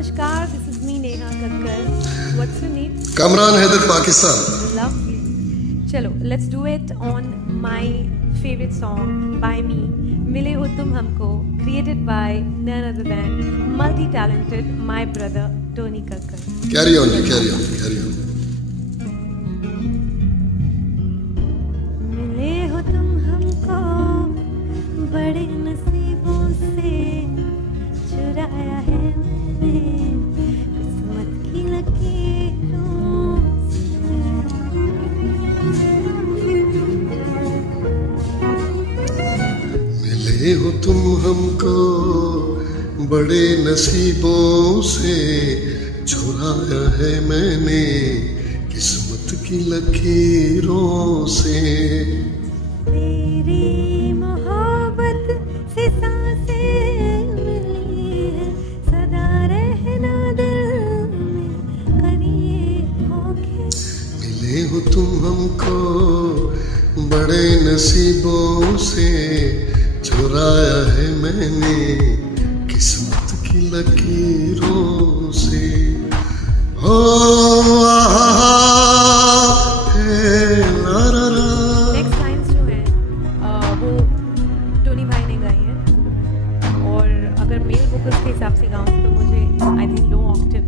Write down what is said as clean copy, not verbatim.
Namaskar, this is me Neha Kakkar. What's your name? Kamran Haider, Pakistan. Lovely. Chalo, let's do it on my favorite song by me, Mile Ho Tum Humko, created by none other than multi-talented my brother Tony Kakkar. Carry on, carry on, carry on. मिले हो तुम हमको बड़े नसीबों से, चुराया है मैंने किस्मत की लकीरों से। मिले हो तुम हमको बड़े नसीबों से, चुराया है मैंने किस्मत की लकीरों से। तेरी मोहब्बत से सांसें मिली है, सदा रहना दिल में करीब होके। मिले हो तुम हमको बड़े नसीबों से, चुराया है मैंने किस्मत की लकीरों से। हो नेक्स्ट लाइन्स जो है वो टोनी भाई ने गाई है, और अगर मेल वोकल्स के हिसाब से गाऊँ तो मुझे आई थिंक लो ऑक्टेव